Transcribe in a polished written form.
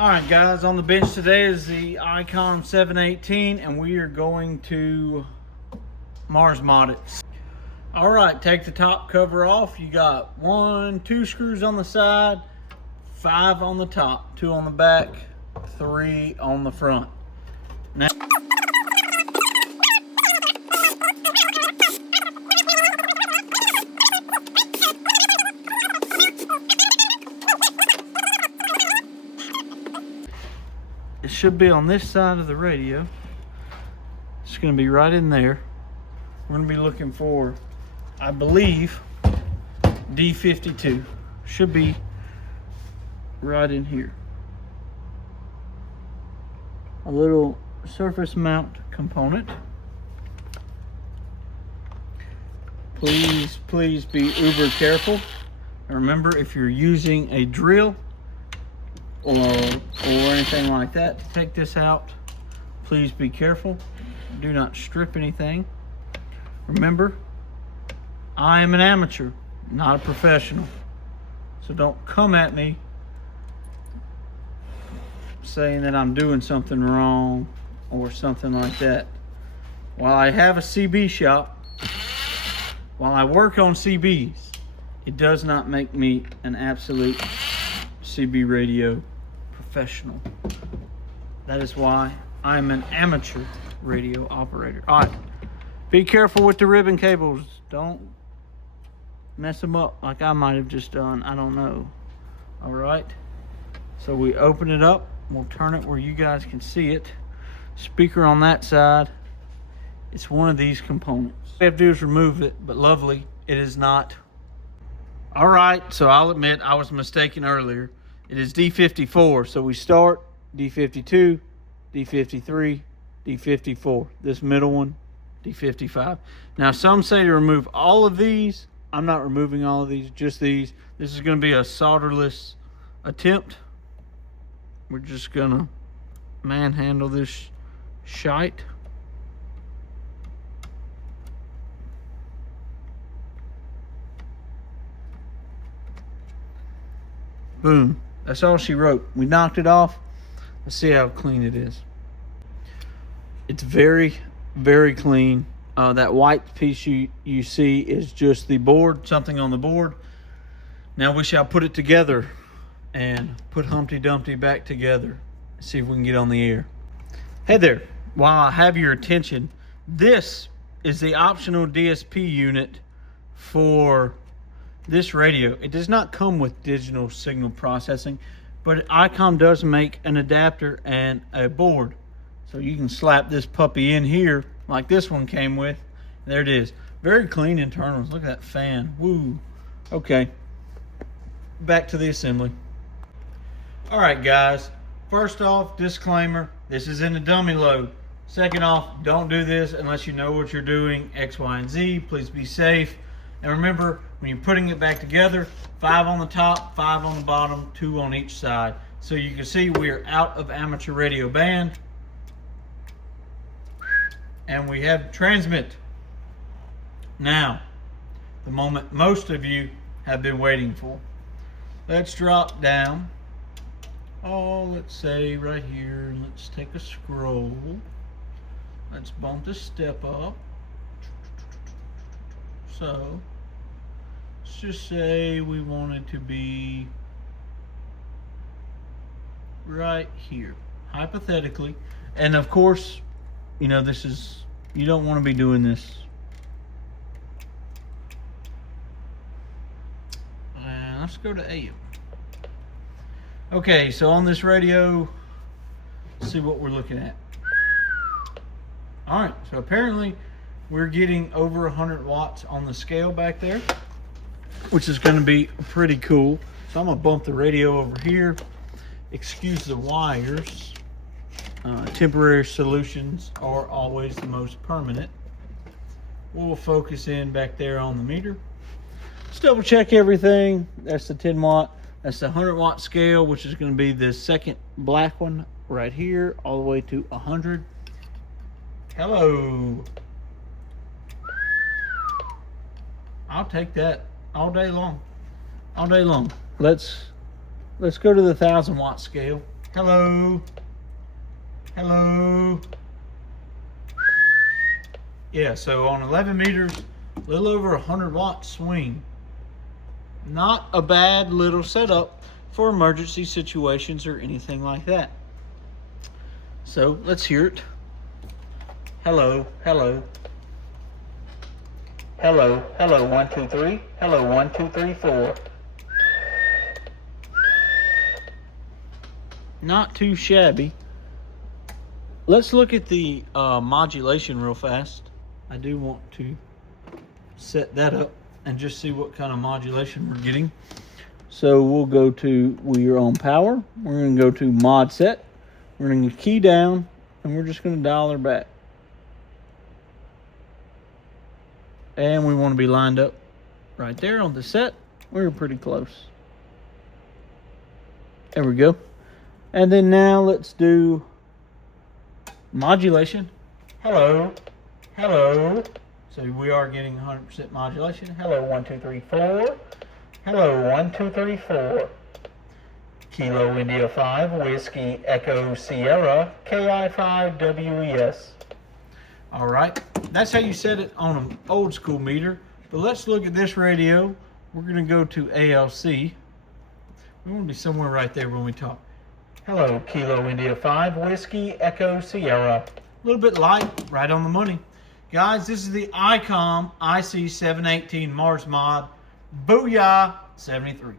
All right, guys, on the bench today is the Icom 718, and we are going to Mars mod it. All right, take the top cover off. You got 2 screws on the side, 5 on the top, 2 on the back, 3 on the front. Now, it should be on this side of the radio. It's going to be right in there. We're going to be looking for, I believe, D52. Should be right in here. A little surface mount component. Please be uber careful. And remember, if you're using a drill or anything like that to take this out, please be careful. Do not strip anything. Remember, I am an amateur, not a professional. So don't come at me saying that I'm doing something wrong or something like that. While I have a CB shop, while I work on CBs, it does not make me an absolute CB radio professional. That is why I'm an amateur radio operator. All right, be careful with the ribbon cables. Don't mess them up like I might have just done. I don't know. All right, so we open it up. We'll turn it where you guys can see it. Speaker on that side. It's one of these components. All we have to do is remove it, but lovely, it is not. All right, so I'll admit I was mistaken earlier. It is D54, so we start D52, D53, D54. This middle one, D55. Now, some say to remove all of these. I'm not removing all of these, just these. This is going to be a solderless attempt. We're just going to manhandle this shite. Boom. That's all she wrote. We knocked it off. Let's see how clean it is. It's very, very clean. That white piece you see is just the board, something on the board. Now we shall put it together and put Humpty Dumpty back together. See if we can get on the air. Hey there. While I have your attention, this is the optional DSP unit for this radio. It does not come with digital signal processing, but Icom does make an adapter and a board. So you can slap this puppy in here like this one came with. There it is. Very clean internals. Look at that fan. Woo. Okay. Back to the assembly. All right, guys. First off, disclaimer. This is in the dummy load. Second off, don't do this unless you know what you're doing. X, Y, and Z. Please be safe. And remember, when you're putting it back together, 5 on the top, 5 on the bottom, 2 on each side. So you can see we are out of amateur radio band. And we have transmit. Now, the moment most of you have been waiting for. Let's drop down. Oh, let's say right here. Let's take a scroll. Let's bump the step up. So, let's just say we want it to be right here, hypothetically. And of course, you know, this is, you don't want to be doing this. And let's go to AM. Okay, so on this radio, let's see what we're looking at. All right, so apparently we're getting over 100 watts on the scale back there, which is going to be pretty cool. So I'm going to bump the radio over here. Excuse the wires. Temporary solutions are always the most permanent. We'll focus in back there on the meter. Let's double check everything. That's the 10 watt. That's the 100 watt scale, which is going to be the second black one right here, all the way to 100. Hello. I'll take that all day long. All day long. Let's go to the 1000 watt scale. Hello. Hello. Yeah, so on 11 meters, a little over 100-watt swing. Not a bad little setup for emergency situations or anything like that. So let's hear it. Hello, hello. Hello, hello, 1, 2, 3. Hello, 1, 2, 3, 4. Not too shabby. Let's look at the modulation real fast. I do want to set that up and just see what kind of modulation we're getting. So we'll go to, we are on power. We're going to go to mod set. We're going to key down and we're just going to dial her back. And we want to be lined up right there on the set. We're pretty close. There we go. And then now let's do modulation. Hello. Hello. So we are getting 100% modulation. Hello, 1, 2, 3, 4. Hello, 1, 2, 3, 4. Kilo India 5, Whiskey Echo Sierra, KI5 WES. All right, that's how you set it on an old school meter. But let's look at this radio. We're gonna go to ALC. We want to be somewhere right there when we talk. Hello, Kilo India 5, Whiskey Echo Sierra. A little bit light, right on the money. Guys, this is the Icom IC-718 Mars Mod. Booyah 73.